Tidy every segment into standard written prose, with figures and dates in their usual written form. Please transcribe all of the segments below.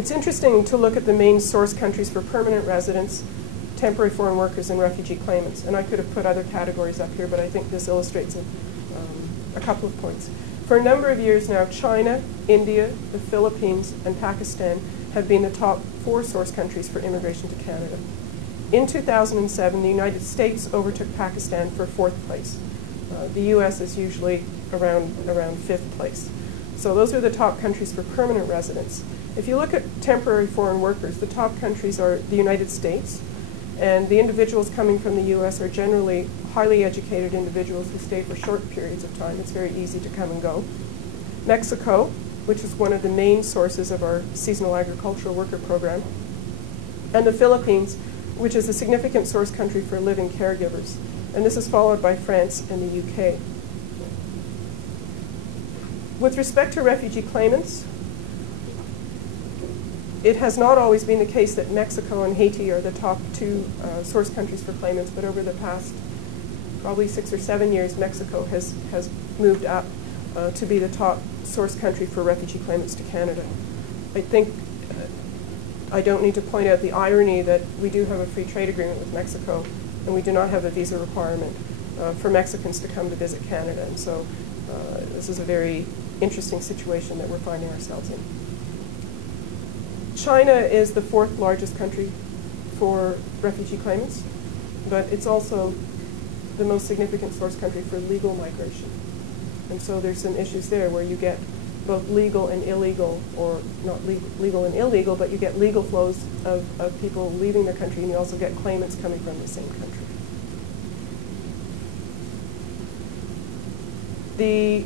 It's interesting to look at the main source countries for permanent residents, temporary foreign workers, and refugee claimants. And I could have put other categories up here, but I think this illustrates a couple of points. For a number of years now, China, India, the Philippines, and Pakistan have been the top 4 source countries for immigration to Canada. In 2007, the United States overtook Pakistan for 4th place. The US is usually around 5th place. So those are the top countries for permanent residents. If you look at temporary foreign workers, the top countries are the United States, and the individuals coming from the US are generally highly educated individuals who stay for short periods of time. It's very easy to come and go. Mexico, which is one of the main sources of our seasonal agricultural worker program, and the Philippines, which is a significant source country for living caregivers. And this is followed by France and the UK. With respect to refugee claimants, it has not always been the case that Mexico and Haiti are the top 2 source countries for claimants, but over the past probably 6 or 7 years, Mexico has moved up to be the top source country for refugee claimants to Canada. I think I don't need to point out the irony that we do have a free trade agreement with Mexico, and we do not have a visa requirement for Mexicans to come to visit Canada. And so this is a very interesting situation that we're finding ourselves in. China is the 4th largest country for refugee claimants, but it's also the most significant source country for legal migration. And so there's some issues there where you get both legal and illegal, or not legal and illegal, but you get legal flows of people leaving their country, and you also get claimants coming from the same country. The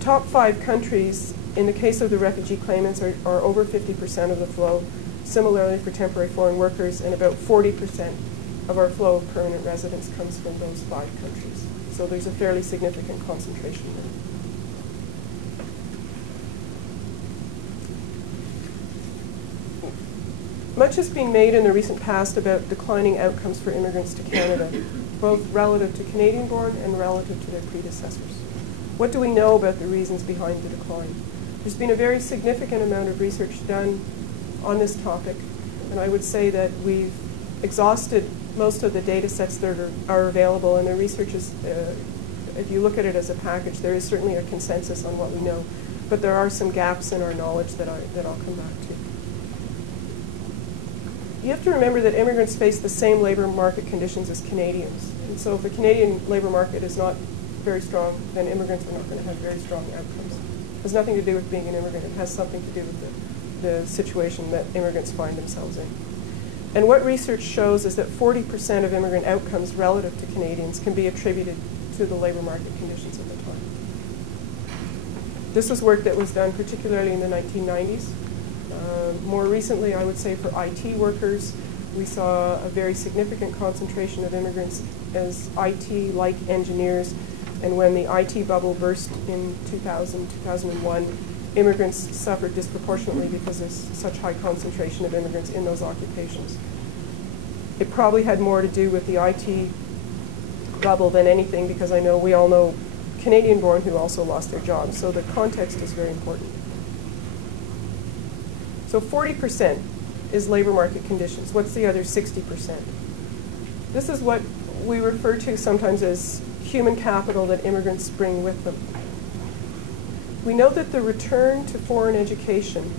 top 5 countries, in the case of the refugee claimants, are over 50% of the flow. Similarly for temporary foreign workers, and about 40% of our flow of permanent residents comes from those 5 countries. So there's a fairly significant concentration there. Much has been made in the recent past about declining outcomes for immigrants to Canada, both relative to Canadian-born and relative to their predecessors. What do we know about the reasons behind the decline? There's been a very significant amount of research done on this topic, and I would say that we've exhausted most of the data sets that are available, and the research is, if you look at it as a package, there is certainly a consensus on what we know, but there are some gaps in our knowledge that I'll come back to. You have to remember that immigrants face the same labor market conditions as Canadians, and so if the Canadian labor market is not very strong, then immigrants are not going to have very strong outcomes. It has nothing to do with being an immigrant. It has something to do with the situation that immigrants find themselves in. And what research shows is that 40% of immigrant outcomes relative to Canadians can be attributed to the labor market conditions at the time. This was work that was done particularly in the 1990s. More recently, I would say for IT workers, we saw a very significant concentration of immigrants as IT, like engineers. And when the IT bubble burst in 2000, 2001, immigrants suffered disproportionately because there's such high concentration of immigrants in those occupations. It probably had more to do with the IT bubble than anything, because I know we all know Canadian-born who also lost their jobs. So the context is very important. So 40% is labor market conditions. What's the other 60%? This is what we refer to sometimes as human capital that immigrants bring with them. We know that the return to foreign education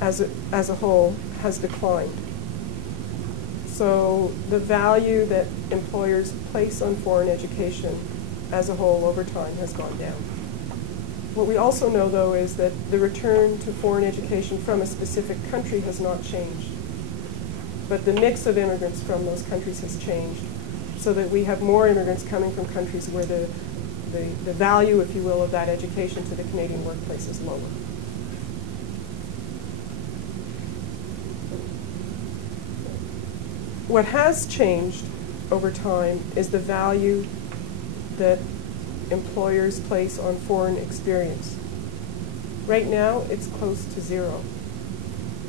as a whole has declined. So the value that employers place on foreign education as a whole over time has gone down. What we also know, though, is that the return to foreign education from a specific country has not changed. But the mix of immigrants from those countries has changed, so that we have more immigrants coming from countries where the value, if you will, of that education to the Canadian workplace is lower. What has changed over time is the value that employers place on foreign experience. Right now, it's close to zero.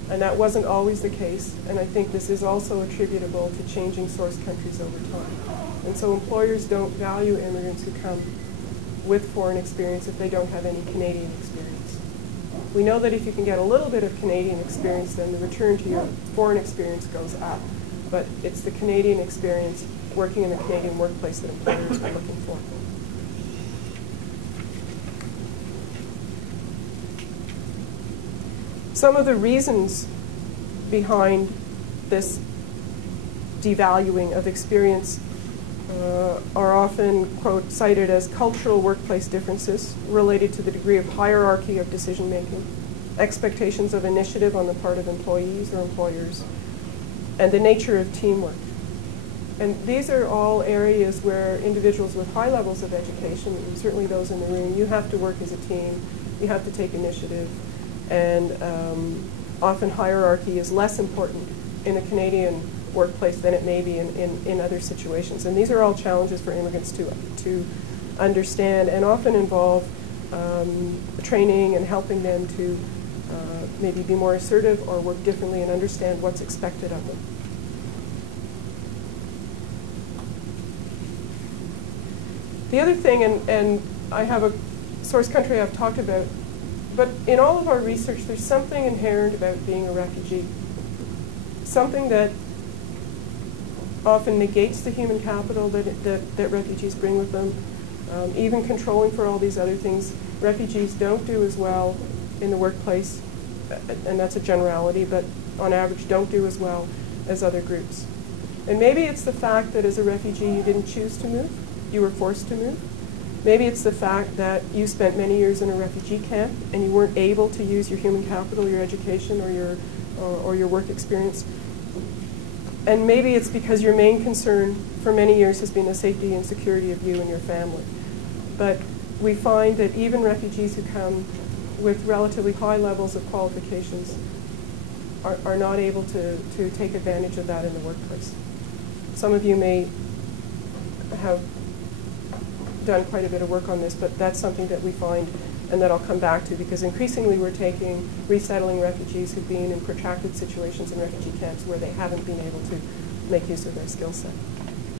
And that wasn't always the case, and I think this is also attributable to changing source countries over time. And so employers don't value immigrants who come with foreign experience if they don't have any Canadian experience. We know that if you can get a little bit of Canadian experience, then the return to your foreign experience goes up. But it's the Canadian experience working in the Canadian workplace that employers are looking for. Some of the reasons behind this devaluing of experience are often, quote, cited as cultural workplace differences related to the degree of hierarchy of decision making, expectations of initiative on the part of employees or employers, and the nature of teamwork. And these are all areas where individuals with high levels of education, and certainly those in the room, you have to work as a team, you have to take initiative, and often hierarchy is less important in a Canadian workplace than it may be in other situations. And these are all challenges for immigrants to understand, and often involve training and helping them to maybe be more assertive or work differently and understand what's expected of them. The other thing, and I have a source country I've talked about, but in all of our research, there's something inherent about being a refugee, something that often negates the human capital that refugees bring with them, even controlling for all these other things. Refugees don't do as well in the workplace, and that's a generality, but on average don't do as well as other groups. And maybe it's the fact that as a refugee you didn't choose to move, you were forced to move. Maybe it's the fact that you spent many years in a refugee camp and you weren't able to use your human capital, your education, or your work experience. And maybe it's because your main concern for many years has been the safety and security of you and your family. But we find that even refugees who come with relatively high levels of qualifications are not able to take advantage of that in the workplace. Some of you may have done quite a bit of work on this, but that's something that we find and that I'll come back to, because increasingly we're resettling refugees who've been in protracted situations in refugee camps where they haven't been able to make use of their skill set.